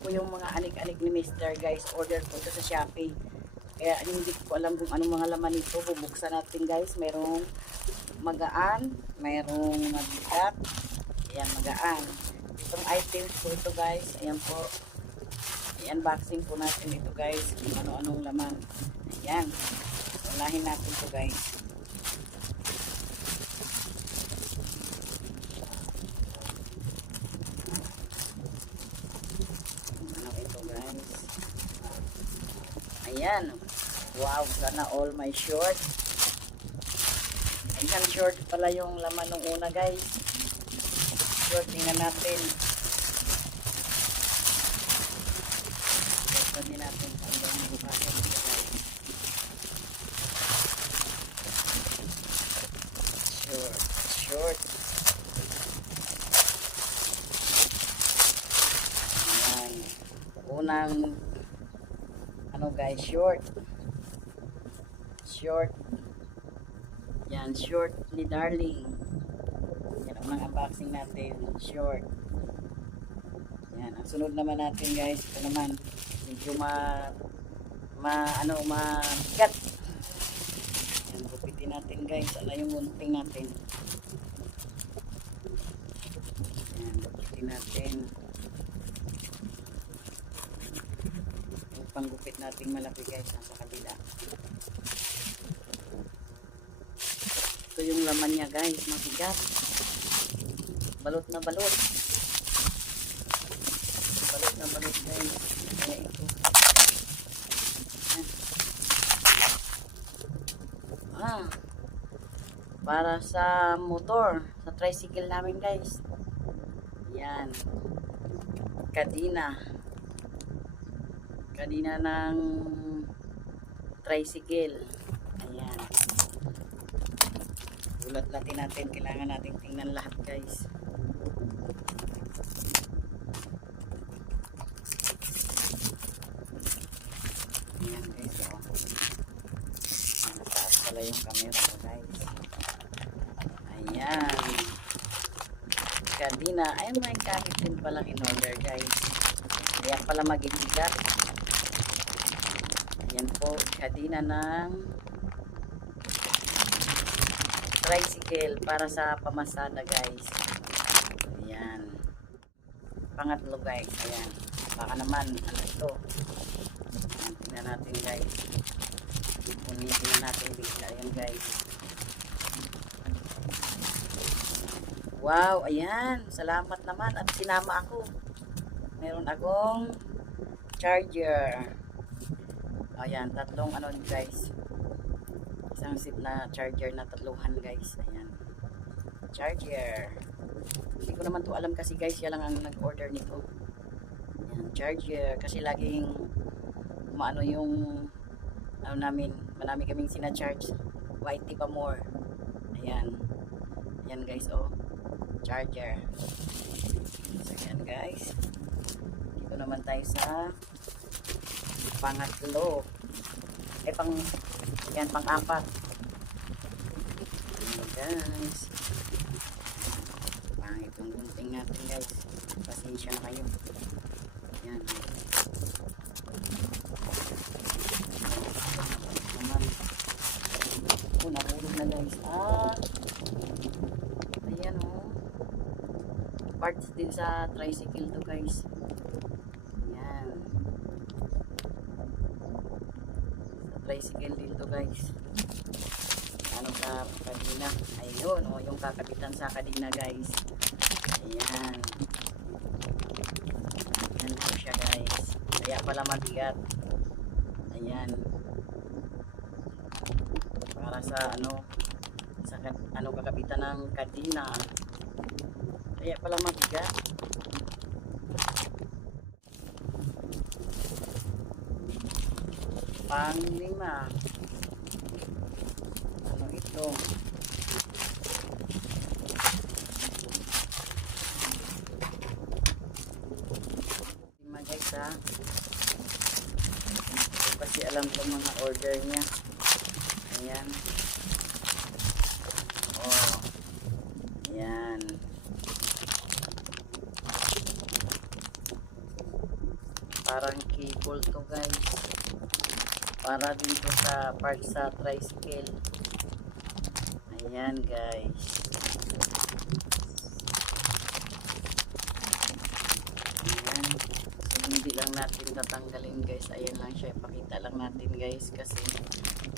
po yung mga anik-anik ni Mr. guys. Order po ito sa Shopee. Kaya hindi ko alam kung anong mga laman nito. Bubuksan natin guys. Merong magaan, merong mabigat. Ayan, magaan. Itong items po ito guys. Ayan po. I-unboxing po natin ito guys. Kung ano-anong laman. Ayan. Unahin natin ito guys. Ayan. Wow, sana all my short. Ayan, short pala yung laman nung una guys. Short, tingnan natin. Short din natin. Hanggang mabukasin dito guys. Short. Short. Ayan. Unang ano guys, short. Short. Yan, short ni Darling. Yan ang mga unboxing natin. Short. Yan, ang sunod naman natin guys, ito naman, medyo mabigat. Yan, gupitin natin guys. Ano yung gunting natin? Yan, gupitin natin. Panggupit nating malaki guys nasa kabila. Ito yung laman niya guys, mabigat. Balot na balot. Balot na balot guys. Kaya ito. Para sa motor, sa tricycle namin guys. Yan. Kadina ng tricycle. Ayan. Ulat-latin natin. Kailangan natin tingnan lahat guys. Ayan guys. Nataas pala yung camera ko guys. Ayan. Kadina. Ayun, may kahit din palang in order guys. Kaya pala magigigat. Yan po, kadina ng tricycle para sa pamasada guys. Ayan. Pangatlo guys. Ayan. Baka naman, ano ito. Ayan, tingnan natin guys. Tingnan natin bigla. Ayan guys. Wow, ayan. Salamat naman at sinama ako. Meron akong charger. Ayan, tatlong ano guys. Isang set na charger na tatluhan guys. Ayan. Charger. Hindi ko naman to alam kasi guys, siya lang ang nag-order nito. Ayan, charger. Kasi laging maano yung ano namin, marami kaming sina-charge. YT pa more. Ayan. Ayan guys, oh. Charger. So, ayan guys. Dito naman tayo sa pangatlo. Yan, pang-apat. Ayan guys. Pangit yung gunting natin guys. Pasensya na kayo. Yan. Naman. Nahulog na guys. Ayan oh. Parts din sa tricycle to guys. Tricycle dito guys. Ano sa kadina? Ayun, oh, yung kakabitan sa kadina guys. Ayan. Ayan po siya guys. Kaya pala mabigat. Ayan. Para sa ano kakabitan ng kadina. Kaya pala mabigat. Pang-lima. Ano ito? Lima guys ha. Kasi alam ko mga order niya. Ayan. Oh. Ayan. Parang cable to guys. Para din to sa part sa tricycle. Ayan guys. Ayan. So, hindi lang natin tatanggalin guys. Ayan lang siya. Pakita lang natin guys. Kasi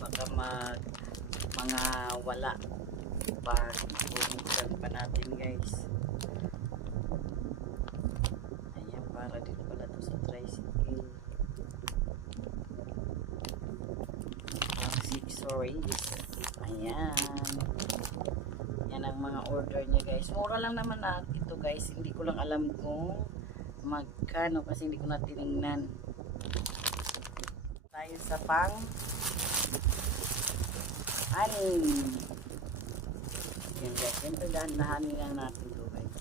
baka mga wala pag bubuksan pa natin guys. Ayan, para dito pala to sa tricycle. Accessories. Ayan. Yan ang mga order niya guys. Mura lang naman na ito guys. Hindi ko lang alam kung magkano kasi hindi ko na tinignan. Tayo sa pang anim. Yan guys. Siyempre dahan-dahanin lang natin ito guys.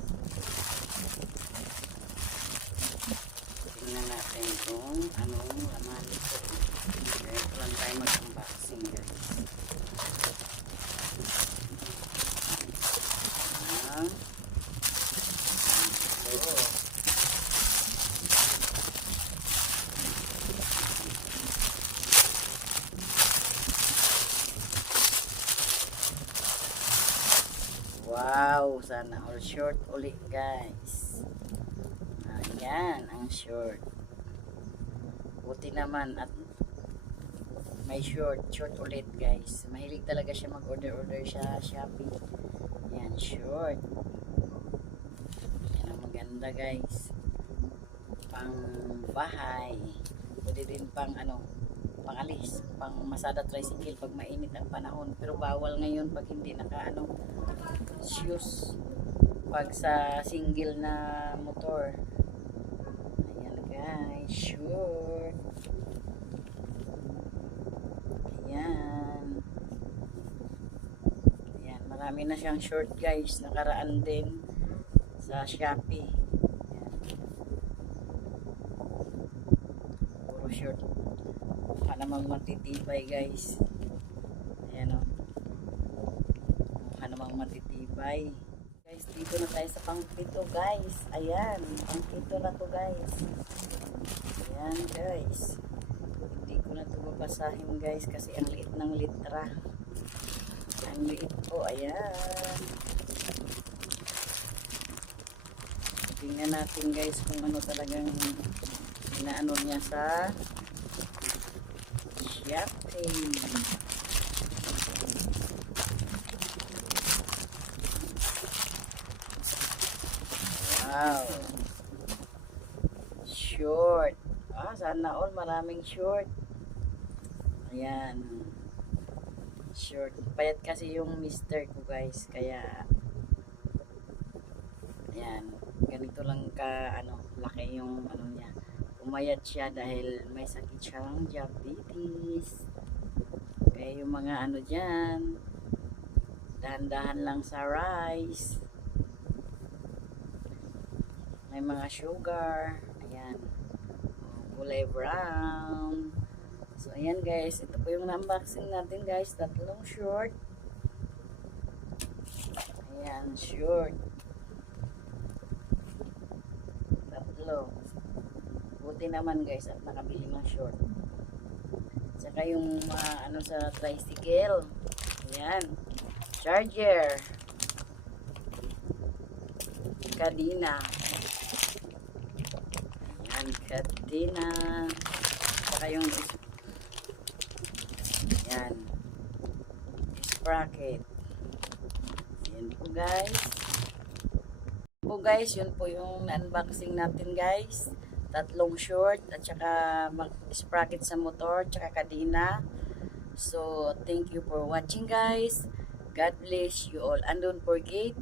Tingnan natin kung anong laman ito. Kaya ito lang tayo mag-unboxing guys. Wow, sana all short ulit guys. Ayan ang short. Buti naman at may short ulit guys. Mahilig talaga siya mag-order siya Shopee. Ayan, short. Ayan ang maganda guys. Pang bahay. Pwede din pang pangalis, pang masada tricycle pag mainit ang panahon. Pero bawal ngayon pag hindi shoes pag sa single na motor. Ayan guys, short. Ayan. Ayan, marami na siyang short guys. Nakaraan din sa Shopee. Ayan. Puro short. Mukha namang matitibay guys. Ayan o. Mukha namang matitibay. Guys, dito na tayo sa pang-pito guys. Ayan. Pang-pito na to guys. Ayan guys. Hindi ko na ito babasahin guys kasi ang liit ng litra. Ang liit po. Ayan. Tingnan natin guys kung ano talagang inaano niya sa Shopee. Wow. Short. Sana all maraming short. Ayan. Short. Payat kasi yung mister ko guys. Kaya ayan. Ganito lang laki yung niya. Umayat siya dahil may sakit siyang diabetes. Kaya yung mga dyan, dahan-dahan lang sa rice. May mga sugar. Ayan. Kulay brown. So, ayan guys. Ito po yung unboxing natin guys. Tatlong short. Ayan, short. Tatlo. Buti naman guys at nakabili ng short. Saka yung sa tricycle. Ayan. Charger. Kadina. Ayan, kadina. Saka yung ayan. Sprocket. Ayan po guys. Yun po yung unboxing natin guys. Tatlong short at saka sprocket sa motor tsaka kadina. So thank you for watching guys. God bless you all, and don't forget,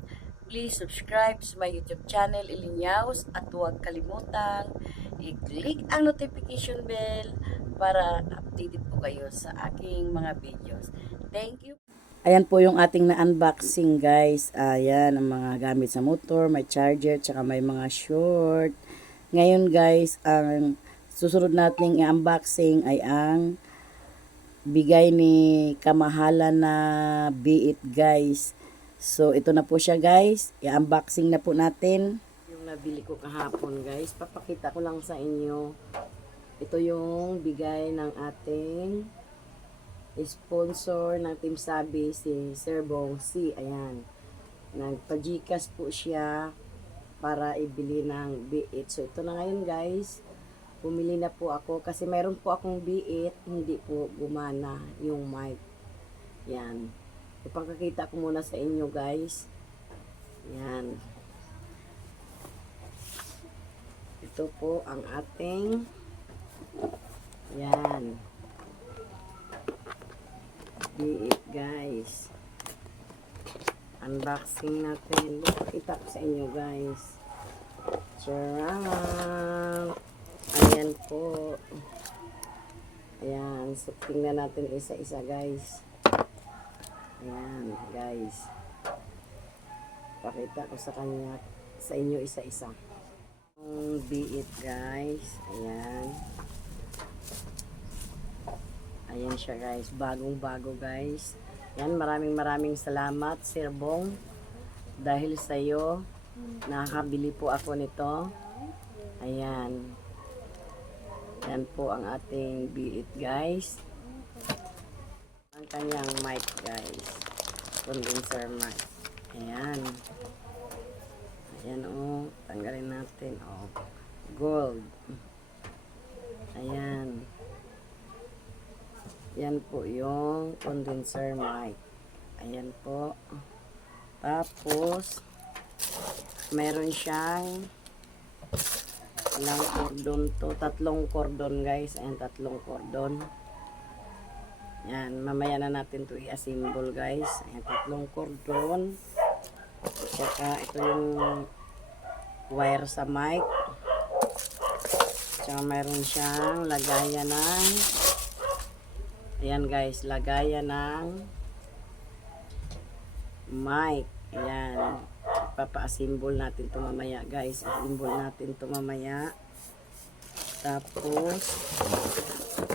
please subscribe sa my YouTube channel Ilinyaws at huwag kalimutang i-click ang notification bell para updated po kayo sa aking mga videos. Thank you. Ayan po yung ating na-unboxing guys. Ayan ang mga gamit sa motor, may charger tsaka may mga short. Ngayon guys, ang susunod nating i-unboxing ay ang bigay ni kamahalan na Be It guys. So ito na po siya guys. I-unboxing na po natin. Yung nabili ko kahapon guys. Papakita ko lang sa inyo Ito yung bigay ng ating sponsor ng Team Sabi, si Sir Bong C. Ayan. Nagpa-Gcash po siya para ibili ng B8. So, ito na ngayon guys. Bumili na po ako kasi mayroon po akong B8. Hindi po gumana yung mic. Yan. Ipagkakita ko muna sa inyo guys. Yan. Ito po ang ating yan. B8 guys. Unboxing natin. Ipakita ko sa inyo guys. Charang! Ayan po. Ayan. So, tingnan natin isa-isa guys. Ayan guys. Pakita ko sa kanya, sa inyo isa-isa. Yung B8 guys. Ayan. Ayan siya guys. Bagong-bago guys. Yan, maraming salamat Sir Bong. Dahil sa iyo, nakakabili po ako nito. Ayan. Yan po ang ating B8 guys. Ang kanyang mic guys. Condenser mic. Ayan. Ayan o. Tanggalin natin. O. Gold. Ayan. Yan po yung condenser mic. Ayan po. Tapos, meron siyang ilang cordon to. 3 cordon guys. Ayan, 3 cordon. Yan, mamaya na natin to i-assemble guys. Ayan, 3 cordon. Tsaka ito yung wire sa mic. Tsaka meron siyang lagayan ng ayan guys, lagayan ng mic. Ayan. Papa-assemble natin to mamaya guys. Assemble natin to mamaya. Tapos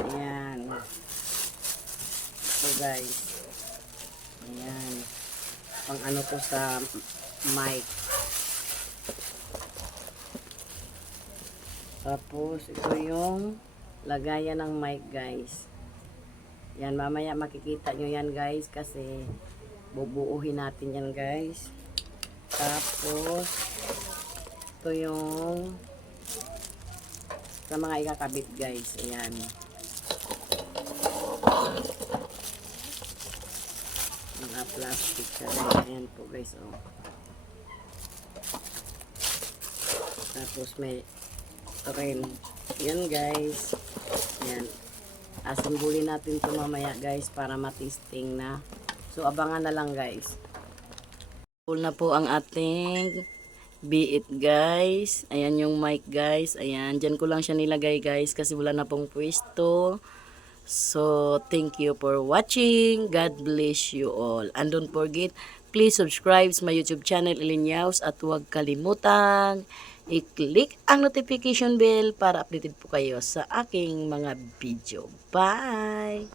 ayan. So guys. Ayan. Pang ano to sa mic. Tapos ito yung lagayan ng mic guys. Yan, mamaya makikita nyo yan guys kasi bubuuhin natin yan guys. Tapos ito yung sa mga ikakabit guys. Ayan. Mga plastic siya. Ayan po guys. Oh. Tapos may ito rin. Yan guys. Ayan. Assemble natin ito mamaya guys para matesting na. So abangan na lang guys. Full na po ang ating B8 guys. Ayan yung mic guys. Ayan. Diyan ko lang siya nilagay guys kasi wala na pong pwesto. So thank you for watching. God bless you all. And don't forget, please subscribe sa my YouTube channel Ilinyaws at huwag kalimutang i-click ang notification bell para updated po kayo sa aking mga video. Bye!